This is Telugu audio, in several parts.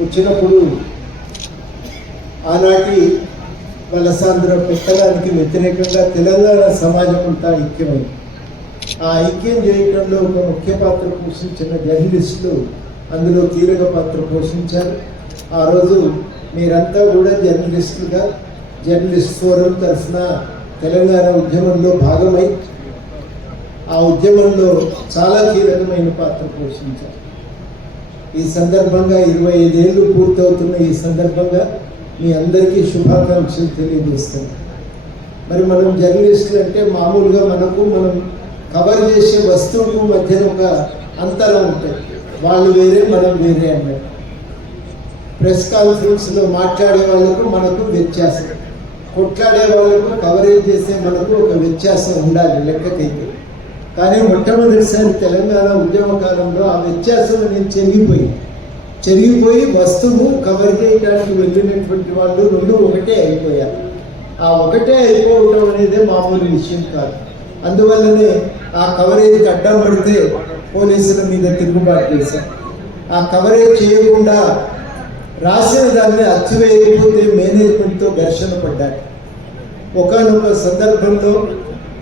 వచ్చినప్పుడు ఆనాటి వలసాంధ్ర పెట్టడానికి వ్యతిరేకంగా తెలంగాణ సమాజం అంతా ఐక్యమైంది. ఆ ఐక్యం చేయడంలో ఒక ముఖ్య పాత్ర పోషించిన జర్నలిస్టులు అందులో కీలక పాత్ర పోషించారు. ఆ రోజు మీరంతా కూడా జర్నలిస్టులుగా జర్నలిస్ట్ ఫోరం తరఫున తెలంగాణ ఉద్యమంలో భాగమై ఆ ఉద్యమంలో చాలా కీలకమైన పాత్ర పోషించారు. ఈ సందర్భంగా ఇరవై ఐదేళ్ళు పూర్తవుతున్న ఈ సందర్భంగా మీ అందరికీ శుభాకాంక్షలు తెలియజేస్తాను మరి మనం జర్నలిస్టులు అంటే మామూలుగా మనకు మనం కవర్ చేసే వస్తువుకు మధ్యన ఒక అంతరం ఉంటుంది వాళ్ళు వేరే మనం వేరే అన్నట్టు. ప్రెస్ కాన్ఫరెన్స్లో మాట్లాడే వాళ్ళకు మనకు వ్యత్యాసం. కొట్లాడే వాళ్ళకు కవరేజ్ చేసే మనకు ఒక వ్యత్యాసం ఉండాలి లెక్కకైతే. కానీ మొట్టమొదటిసారి తెలంగాణ ఉద్యమ కాలంలో ఆ వ్యత్యాసం అనేది చెరిగిపోయి చెరిగిపోయి వస్తువు కవర్ చేయడానికి వెళ్ళినటువంటి వాళ్ళు రెండు ఒకటే అయిపోయారు. ఆ ఒకటే అయిపోవడం అనేది మామూలు విషయం కాదు. అందువల్లనే ఆ కవరేజ్కి అడ్డం పడితే పోలీసుల మీద తిరుగుబాటు చేశారు. ఆ కవరేజ్ చేయకుండా రాసిన దాన్ని అచ్చివేయకపోతే మేనేజ్మెంట్తో ఘర్షణ పడ్డారు. ఒకనొక సందర్భంలో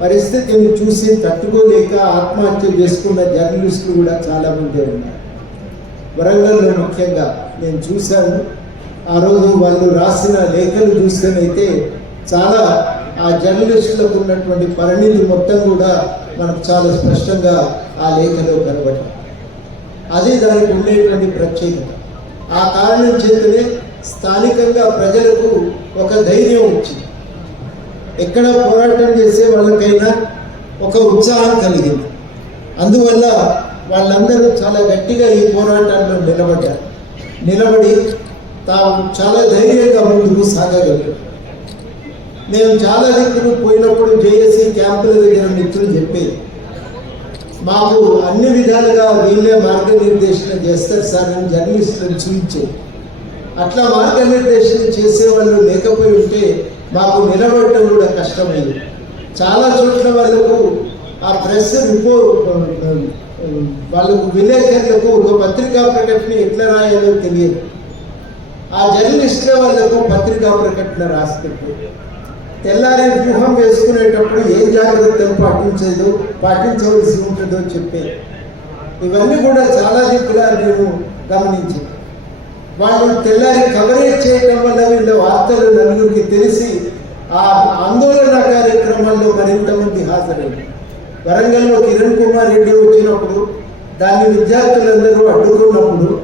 పరిస్థితిని చూసి తట్టుకోలేక ఆత్మహత్య చేసుకున్న జర్నలిస్టులు కూడా చాలామంది ఉన్నారు. వరంగల్లో ముఖ్యంగా నేను చూశాను. ఆ రోజు వాళ్ళు రాసిన లేఖలు చూస్తేనైతే చాలా ఆ జర్నలిస్టులకు ఉన్నటువంటి పరిణితి మొత్తం కూడా మనకు చాలా స్పష్టంగా ఆ లేఖలో కనబడింది. అదే దానికి ఉండేటువంటి ప్రత్యేకత. ఆ కారణం చేతనే స్థానికంగా ప్రజలకు ఒక ధైర్యం వచ్చింది. ఎక్కడ పోరాటం చేసే వాళ్ళకైనా ఒక ఉత్సాహం కలిగింది. అందువల్ల వాళ్ళందరూ చాలా గట్టిగా ఈ పోరాటంలో నిలబడ్డారు. నిలబడి తాము చాలా ధైర్యంగా ముందుకు సాగగలిగారు. నేను చాలా దిక్కులు పోయినప్పుడు జేఏసీ క్యాంపుల దగ్గర మిత్రులు చెప్పేది మాకు అన్ని విధాలుగా వీళ్ళే మార్గనిర్దేశన చేస్తారు సార్ అని జర్నలిస్టులను చూపించేది. అట్లా మార్గనిర్దేశన చేసేవాళ్ళు లేకపోయి ఉంటే మాకు నిలబెట్టడం కూడా కష్టమైంది. చాలా చోట్ల వాళ్ళకు ఆ ప్రెస్ రిపోర్ట్ వాళ్ళకు విలేకరులకు ఒక పత్రికా ప్రకటన ఎట్లా రాయాలో తెలియదు. ఆ జర్నలిస్టుల వాళ్ళకు పత్రికా ప్రకటన రాసి పెట్టారు తెల్లారి వ్యూహం వేసుకునేటప్పుడు ఏం జాగ్రత్తలు పాటించేదో పాటించవలసి ఉంటుందో చెప్పేది ఇవన్నీ కూడా చాలా దిక్కులా నేను గమనించాను వాళ్ళు తెల్లారి కవరేజ్ చేయటం వల్ల వీళ్ళ వార్తలు నలుగురికి తెలిసి ఆ ఆందోళన కార్యక్రమాల్లో మరింతమంది హాజరైంది వరంగల్లో కిరణ్ కుమార్ రెడ్డి వచ్చినప్పుడు దాన్ని విద్యార్థులందరూ అడ్డుకున్నప్పుడు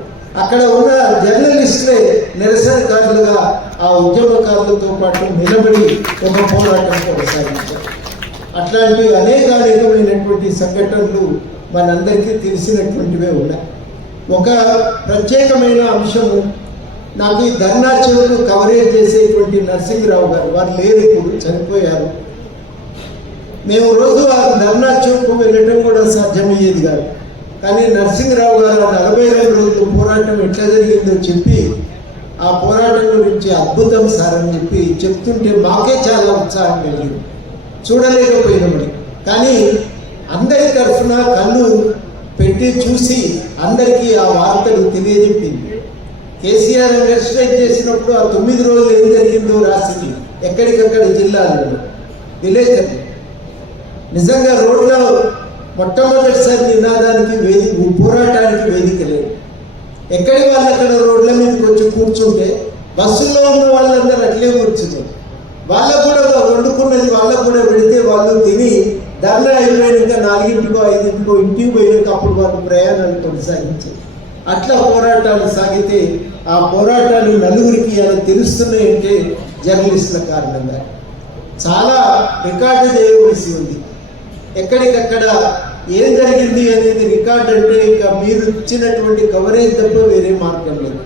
అక్కడ ఉన్న జర్నలిస్టులే నిరసనకారులుగా ఆ ఉద్యమకారులతో పాటు నిలబడి ఒక పోరాటం కొనసాగించారు. అట్లాంటి అనేక అనేకమైనటువంటి సంఘటనలు మనందరికీ తెలిసినటువంటివే ఉన్నాయి. ఒక ప్రత్యేకమైన అంశము. నాకు ఈ ధర్నా చెవులు కవరేజ్ చేసేటువంటి నరసింహరావు గారు వారు లేరు ఇప్పుడు చనిపోయారు. మేము రోజు ఆ ధర్నా చెవుకు వెళ్ళటం కూడా సాధ్యమయ్యేది కాదు. కానీ నరసింహరావు గారు నలభై రెండు రోజులు పోరాటం ఎట్లా జరిగిందో చెప్పి ఆ పోరాటం గురించి అద్భుతం సార్ అని చెప్పి చెప్తుంటే మాకే చాలా ఉత్సాహం కలిగింది. చూడలేకపోయినామని కానీ అందరి తరఫున కళ్ళు పెట్టి చూసి అందరికీ ఆ వార్తలు తెలియజెప్పింది. కేసీఆర్ రెస్ట్రైట్ చేసినప్పుడు ఆ తొమ్మిది రోజులు ఏం జరిగిందో రాసింది. ఎక్కడికక్కడ జిల్లాలో విలేజ్ నిజంగా రోడ్లో మొట్టమొదటిసారి నినాదానికి వేదిక పోరాటానికి వేదిక లేదు. ఎక్కడి వాళ్ళు అక్కడ రోడ్ల మీదకి వచ్చి కూర్చుంటే బస్సుల్లో ఉన్న వాళ్ళందరూ అట్లే కూర్చున్నారు. వాళ్ళకు కూడా వండుకున్నది వాళ్ళకు కూడా పెడితే వాళ్ళు తిని ధర్నా అయిపోయినాక నాలుగింటికో ఐదింటికో ఇంటికి పోయినాక అప్పుడు వాళ్ళు ప్రయాణాలు కొనసాగించారు అట్లా పోరాటాలు సాగితే ఆ పోరాటాలు నలుగురికి అలా తెలుస్తున్నాయంటే జర్నలిస్టుల కారణంగా. చాలా రికార్డు చేయవలసి ఉంది. ఎక్కడికక్కడ ఏం జరిగింది అనేది రికార్డ్ అంటే ఇంకా మీరు ఇచ్చినటువంటి కవరేజ్ తప్ప వేరే మార్గం లేదు.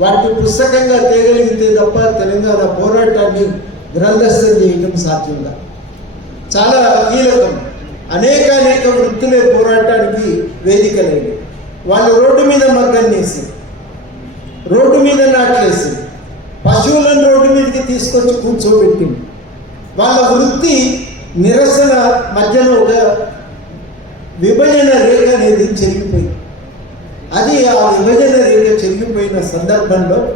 వాటిని పుస్తకంగా తేగలిగితే తప్ప తెలంగాణ పోరాటాన్ని గ్రంథస్థం చేయడం సాధ్యంగా చాలా కీలకం. అనేక అనేక వృత్తులే పోరాటానికి వేదికలేండి వాళ్ళు రోడ్డు మీద మగ్గన్నేసి వేసి రోడ్డు మీద నాట్లేసి పశువులను రోడ్డు మీదకి తీసుకొచ్చి కూర్చోబెట్టింది వాళ్ళ వృత్తి నిరసన మధ్యలో ఒక విభజన రేఖ అనేది చెరిగిపోయింది. అది ఆ విభజన రేఖ చెరిగిపోయిన సందర్భంలో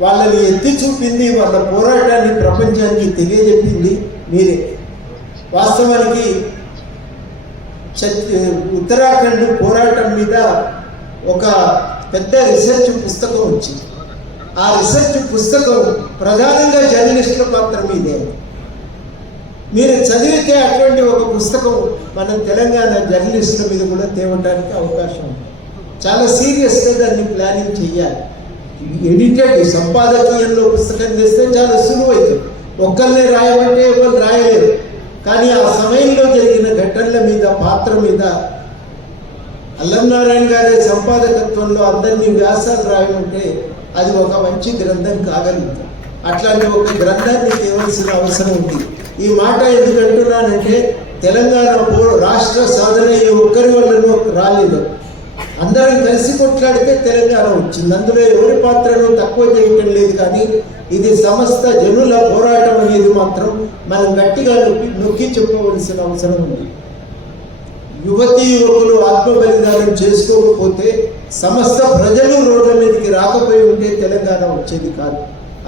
వాళ్ళని ఎత్తి చూపింది వాళ్ళ పోరాటాన్ని ప్రపంచానికి తెలియజెప్పింది మీరే. వాస్తవానికి ఉత్తరాఖండ్ పోరాటం మీద ఒక పెద్ద రీసెర్చ్ పుస్తకం వచ్చింది. ఆ రీసెర్చ్ పుస్తకం ప్రధానంగా జర్నలిస్టుల పాత్ర మీదే. మీరు చదివితే అటువంటి ఒక పుస్తకం మనం తెలంగాణ జర్నలిస్టుల మీద కూడా తేవడానికి అవకాశం ఉంది. చాలా సీరియస్గా దాన్ని ప్లానింగ్ చేయాలి. ఎడిటెడ్ సంపాదకీయంలో పుస్తకం తెస్తే చాలా సులువు అవుతుంది ఒక్కరినే రాయమంటే ఎవరు రాయలేరు. కానీ ఆ సమయంలో జరిగిన ఘటనల మీద పాత్ర మీద అల్లం నారాయణ గారి సంపాదకత్వంలో అందరినీ వ్యాసాలు రాయమంటే అది ఒక మంచి గ్రంథం కాగలుగుతాం అట్లాంటి ఒక గ్రంథాన్ని తేవలసిన అవసరం ఉంది. ఈ మాట ఎందుకు అంటున్నానంటే తెలంగాణ రాష్ట్ర సాధన ఏ ఒక్కరి వల్లనూ రాలేదు. అందరం కలిసి కొట్లాడితే తెలంగాణ వచ్చింది. అందులో ఎవరి పాత్రను తక్కువ చేయటం లేదు కానీ ఇది సమస్త జనుల పోరాటం మాత్రం మనం గట్టిగా నొక్కి నొక్కి చెప్పవలసిన అవసరం ఉంది. యువతి యువకులు ఆత్మ బలిదానం చేసుకోకపోతే సమస్త ప్రజలు రోడ్ల మీదకి రాకపోయి ఉంటే తెలంగాణ వచ్చేది కాదు.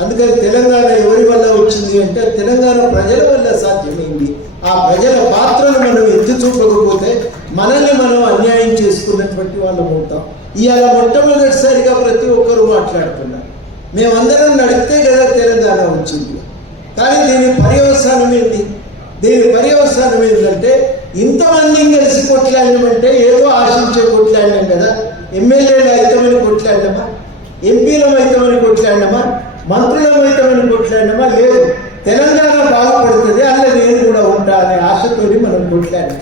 అందుకని తెలంగాణ ఎవరి వల్ల వచ్చింది అంటే తెలంగాణ ప్రజల వల్ల సాధ్యమైంది. ఆ ప్రజల పాత్రను మనం ఎత్తి చూపకపోతే మనల్ని మనం అన్యాయం చేసుకున్నటువంటి వాళ్ళం అవుతాం. ఇవాళ మొట్టమొదటిసారిగా ప్రతి ఒక్కరూ మాట్లాడుతున్నారు. మేమందరం నడిపితే కదా తెలంగాణ వచ్చింది. కానీ దీని పర్యవసానం ఏంటి? దీని పర్యవసానం ఏంటంటే ఇంతమందిని కలిసి కొట్లాడినామంటే ఏదో ఆశించే కొట్లాడినాం కదా. ఎమ్మెల్యేలు అయితమని కొట్లాడమా ఎంపీలం అయితమని కొట్లాడమా మంత్రులం అయితమని కొట్లాడమా లేదు. తెలంగాణ బాగుపడుతుంది అలా నేను కూడా ఉంటా అనే ఆశతోని మనం కొట్లాడినాం.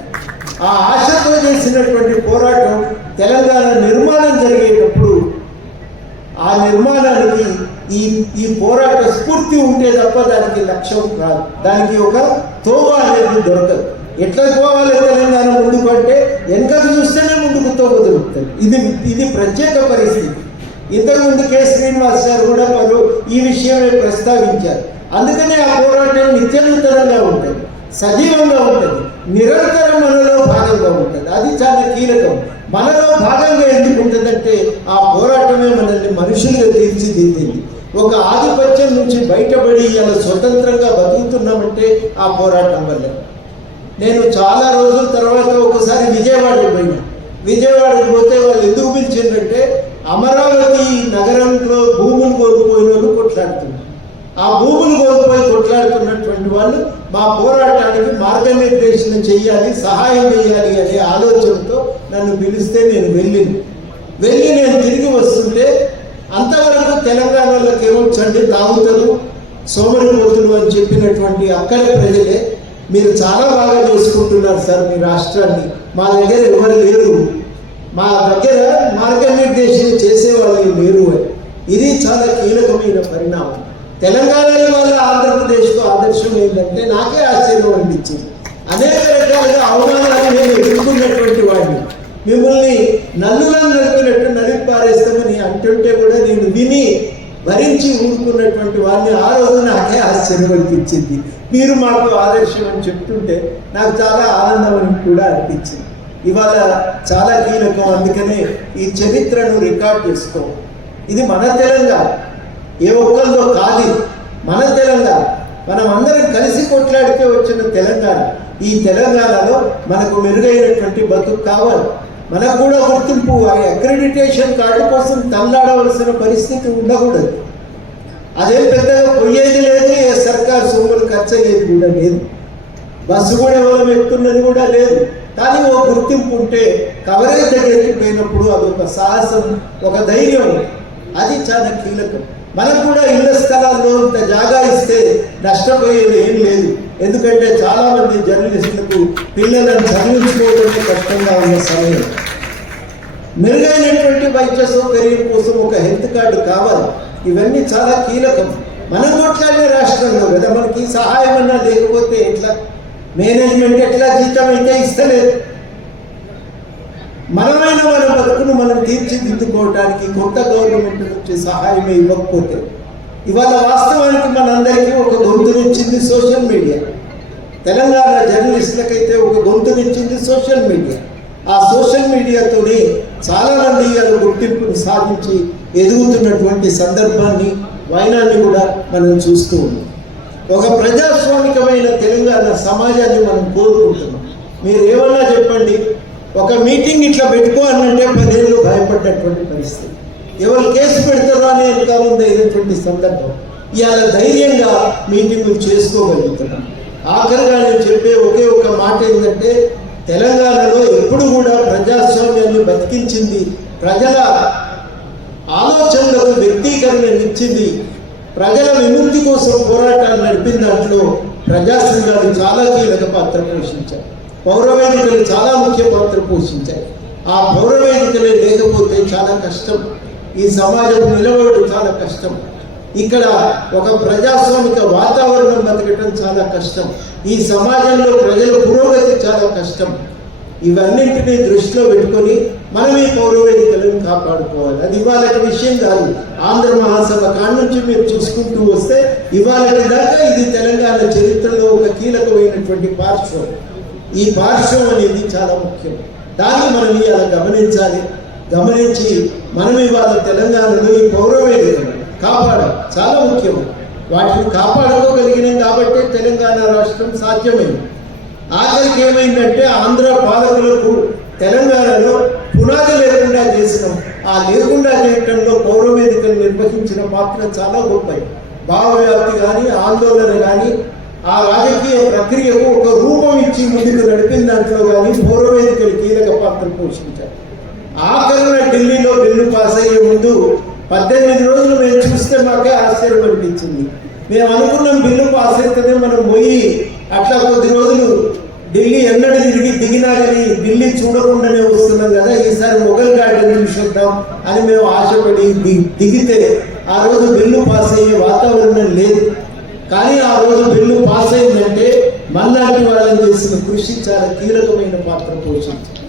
ఆ ఆశతో చేసినటువంటి పోరాటం తెలంగాణ నిర్మాణం జరిగేటప్పుడు ఆ నిర్మాణానికి ఈ ఈ పోరాటం స్ఫూర్తి ఉంటే తప్ప దానికి లక్ష్యం కాదు. దానికి ఒక తోవ అనేది దొరకదు. ఎట్లా పోవాలి తెలంగాణ ముందుకు అంటే వెనకకు చూస్తేనే ముందుకు తోవ దొరుకుతుంది. ఇది ఇది ప్రత్యేక పరిస్థితి. ఇంతకుముందు కె. శ్రీనివాస్ గారు కూడా వారు ఈ విషయమే ప్రస్తావించారు. అందుకనే ఆ పోరాటం నిత్యనూతనంగా ఉంటుంది. సజీవంగా ఉంటుంది. నిరంతరం మనలో భాగంగా ఉంటుంది. అది చాలా కీలకం. మనలో భాగంగా ఎందుకు ఉంటుందంటే ఆ పోరాటమే మనల్ని మనుషులుగా తీర్చిదిద్దింది. ఒక ఆధిపత్యం నుంచి బయటపడి ఇలా స్వతంత్రంగా బతుకుతున్నామంటే ఆ పోరాటం వల్ల. నేను చాలా రోజుల తర్వాత ఒకసారి విజయవాడకి పోయినా. విజయవాడకి పోతే వాళ్ళు ఎందుకు పిలిచిందంటే అమరావతి నగరంలో భూములు కోల్పోయిన వాళ్ళు కొట్లాడుతున్నారు. ఆ భూములు కోల్పోయి కొట్లాడుతున్నటువంటి వాళ్ళు మా పోరాటానికి మార్గనిర్దేశం చేయాలి సహాయం చేయాలి అనే ఆలోచనతో నన్ను పిలిస్తే నేను వెళ్ళింది వెళ్ళి నేను తిరిగి వస్తుంటే అంతవరకు తెలంగాణలోకి ఏమొచ్చండి? తాగుతారు సోమరిపోతులు అని చెప్పినటువంటి అక్కడి ప్రజలే. మీరు చాలా బాగా చేసుకుంటున్నారు సార్ మీ రాష్ట్రాన్ని. మా దగ్గర ఎవరు లేరు. మా దగ్గర మార్గనిర్దేశం చేసేవాళ్ళు లేరు అని. ఇది చాలా కీలకమైన పరిణామం. తెలంగాణ వల్ల ఆంధ్రప్రదేశ్కు ఆదర్శం ఏంటంటే నాకే ఆశ్చర్యం అనిపించింది. అనేక రకాలుగా అవమానాలు నేను ఎదుర్కొన్నటువంటి వాడిని. మిమ్మల్ని నల్లులా నడిపినట్టు నలిపి పారేస్తామని అంటుంటే కూడా నేను విని భరించి ఊరుకున్నటువంటి వాడిని ఆ రోజు నాకే ఆశ్చర్యం అనిపించింది. మీరు మాకు ఆదర్శం అని చెప్తుంటే నాకు చాలా ఆనందం అని కూడా అనిపించింది. ఇవాళ చాలా కీలకం. అందుకనే ఈ చరిత్రను రికార్డ్ చేసుకో. ఇది మన తెలంగాణ. ఏ ఒక్కరిలో కాదు. మన తెలంగాణ. మనం అందరం కలిసి కొట్లాడితే వచ్చిన తెలంగాణ. ఈ తెలంగాణలో మనకు మెరుగైనటువంటి బతుకు కావాలి. మనకు కూడా గుర్తింపు అక్రెడిటేషన్ కార్డు కోసం తల్లాడవలసిన పరిస్థితి ఉండకూడదు. అదేం పెద్దగా పోయేది లేదు ఏ సర్కార్ సొమ్ములు ఖర్చు అయ్యేది కూడా లేదు. బస్సు కూడా ఎవరు ఎక్కుతున్నది కూడా లేదు. కానీ ఓ గుర్తింపు ఉంటే కవరేజ్ దగ్గరికి పోయినప్పుడు ఒక సాహసం ఒక ధైర్యం. అది చాలా కీలకం. మనకు కూడా ఇళ్ళ స్థలాల్లో ఇంత జాగా ఇస్తే నష్టపోయేది ఏం లేదు. ఎందుకంటే చాలామంది జర్నలిస్టులకు పిల్లలను చదివించుకోవడమే కష్టంగా ఉన్న సమయం. మెరుగైనటువంటి వైద్య సౌకర్యం కోసం ఒక హెల్త్ కార్డు కావాలి. ఇవన్నీ చాలా కీలకం. మనం కొట్లాడే రాష్ట్రంలో కదా మనకి సహాయం అన్నా లేకపోతే ఎట్లా? మేనేజ్మెంట్ ఎట్లా జీతం అయితే ఇస్తలేదు? మనమైన మన బతుకును మనం తీర్చిదిద్దుకోవడానికి కొత్త గవర్నమెంట్ నుంచి సహాయమే ఇవ్వకపోతే ఇవాళ వాస్తవానికి మనందరికీ ఒక గొంతునిచ్చింది సోషల్ మీడియా. తెలంగాణ జర్నలిస్టులకైతే ఒక గొంతునిచ్చింది సోషల్ మీడియా. ఆ సోషల్ మీడియాతోనే చాలా మంది అది గుర్తింపును సాధించి ఎదుగుతున్నటువంటి సందర్భాన్ని వైనాన్ని కూడా మనం చూస్తూ ఉన్నాం. ఒక ప్రజాస్వామికమైన తెలంగాణ సమాజాన్ని మనం కోరుకుంటున్నాం. మీరు ఏమన్నా చెప్పండి ఒక మీటింగ్ ఇట్లా పెట్టుకో అనంటే పదేళ్ళు భయపడ్డటువంటి పరిస్థితి. ఎవరు కేసు పెడతారో అని ఎంతకాలం అయినటువంటి సందర్భం. ఇవాళ ధైర్యంగా మీటింగులు చేసుకోగలుగుతున్నాం. ఆఖరిగా నేను చెప్పే ఒకే ఒక మాట ఏంటంటే తెలంగాణలో ఎప్పుడు కూడా ప్రజాస్వామ్యాన్ని బతికించింది ప్రజల ఆలోచనలకు వ్యక్తీకరణ ఇచ్చింది ప్రజల విముక్తి కోసం పోరాటాలు నడిపిన దాంట్లో ప్రజా చాలా కీలక పాత్ర పోషించాయి. పౌరవేదికలు చాలా ముఖ్య పాత్ర పోషించాయి. ఆ పౌరవేదికలే లేకపోతే చాలా కష్టం. ఈ సమాజం నిలబడడం చాలా కష్టం. ఇక్కడ ఒక ప్రజాస్వామిక వాతావరణం బతకటం చాలా కష్టం. ఈ సమాజంలో ప్రజల పురోగతి చాలా కష్టం. ఇవన్నింటినీ దృష్టిలో పెట్టుకొని మనం ఈ పౌరవేదికలను కాపాడుకోవాలి. అది ఇవాళ విషయం కాదు. ఆంధ్ర మహాసభ కాడి నుంచి మీరు చూసుకుంటూ వస్తే ఇవాళ దాకా ఇది తెలంగాణ చరిత్రలో ఒక కీలకమైనటువంటి పార్శ్వం. ఈ పార్శ్వం అనేది చాలా ముఖ్యం. దాన్ని మనం ఇవాళ గమనించాలి. గమనించి మనం ఇవాళ తెలంగాణలో ఈ పౌరవేదికలు కాపాడాలి చాలా ముఖ్యం. వాటిని కాపాడుకోగలిగినాం కాబట్టి తెలంగాణ రాష్ట్రం సాధ్యమైంది ఆఖరికి ఏమైందంటే ఆంధ్ర పాలకులకు తెలంగాణలో పునాది లేకుండా చేసినాం. ఆ లేకుండా చేయటంలో పౌరవేదికలు నిర్వహించిన పాత్ర చాలా గొప్పది. భావవ్యాప్తి కానీ ఆందోళన కానీ ఆ రాజకీయ ప్రక్రియకు ఒక రూపం ఇచ్చి ముందుకు నడిపిన దాంట్లో కానీ పౌరవేదికలు కీలక పాత్ర పోషించారు ఆఖరణ ఢిల్లీలో బిల్లు పాస్ అయ్యే ముందు పద్దెనిమిది రోజులు మేము చూస్తే మాకే ఆశ్చర్యం అనిపించింది. మేము అనుకున్నాం బిల్లు పాస్ అవుతుంది మనం పోయి అట్లా కొద్ది రోజులు ఢిల్లీ ఎన్నడూ తిరిగి దిగినా కానీ ఢిల్లీ చూడకుండానే వస్తున్నాం కదా ఈసారి మొఘల్ గార్డెన్ చూసేద్దాం అని మేము ఆశపడి దిగితే ఆ రోజు బిల్లు పాస్ అయ్యే వాతావరణం లేదు. కానీ ఆ రోజు బిల్లు పాస్ అయిందంటే మళ్ళాంటి వాళ్ళని చేసిన కృషి చాలా కీలకమైన పాత్ర పోషించింది.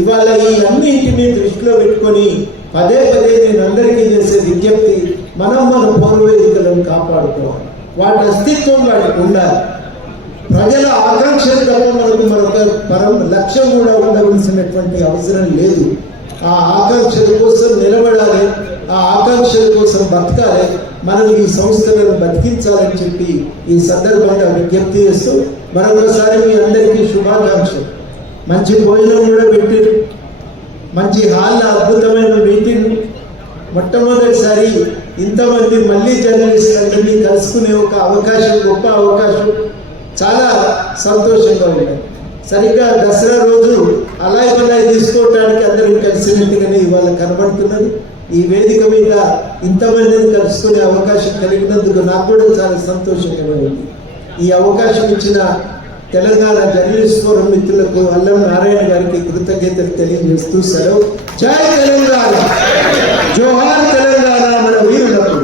ఇవాళ ఈ అన్నింటినీ దృష్టిలో పెట్టుకొని పదే పదే నేను అందరికీ చేసే విజ్ఞప్తి మనం మన పౌరవేదికలను కాపాడుకోవాలి. వాటి అస్తిత్వం వాటికి ఉండాలి. ప్రజల ఆకాంక్షలు తప్ప మనకు మరొక పరం లక్ష్యం కూడా ఉండవలసినటువంటి అవసరం లేదు. ఆ ఆకాంక్షల కోసం నిలబడాలి ఆ ఆకాంక్షల కోసం బతకాలి మనం ఈ సంస్థలను బతికించాలని చెప్పి ఈ సందర్భంగా విజ్ఞప్తి చేస్తూ మరొకసారి మీ అందరికీ శుభాకాంక్షలు. మంచి భోజనం కూడా పెట్టి మంచి హాల్ అద్భుతమైన మీటింగ్. మొట్టమొదటిసారి ఇంతమంది మళ్ళీ జర్నలిస్ట్ అందరినీ కలుసుకునే ఒక అవకాశం గొప్ప అవకాశం చాలా సంతోషంగా ఉంది. సరిగ్గా దసరా రోజు అలాయ్ పలాయ్ తీసుకోవడానికి అందరం కలిసినట్టుగానే ఇవాళ కనబడుతున్నది. ఈ వేదిక మీద ఇంతమందిని కలుసుకునే అవకాశం కలిగినందుకు నాకు కూడా చాలా సంతోషంగా ఉంది ఈ అవకాశం ఇచ్చిన తెలంగాణ జర్నలిస్ట్ ఫోరం మిత్రులకు అల్లం నారాయణ గారికి కృతజ్ఞతలు తెలియజేస్తూ సెలవు. జై తెలంగాణ! జోహార్ తెలంగాణ మన వీరులకు.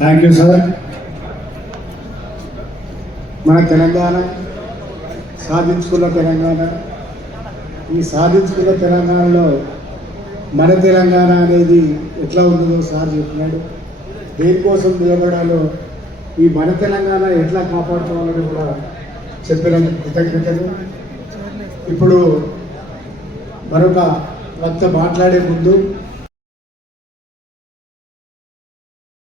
థ్యాంక్ యూ సార్ మన తెలంగాణ సాధించుకున్న తెలంగాణ. ఈ సాధించుకున్న తెలంగాణలో మన తెలంగాణ అనేది ఎట్లా ఉందో సార్ చెప్పినాడు. దేనికోసం నిలబడాలో ఈ మన తెలంగాణ ఎట్లా కాపాడుకోవాలని కూడా చెప్పిన కృతజ్ఞతలు. ఇప్పుడు మరొక వక్త మాట్లాడే ముందు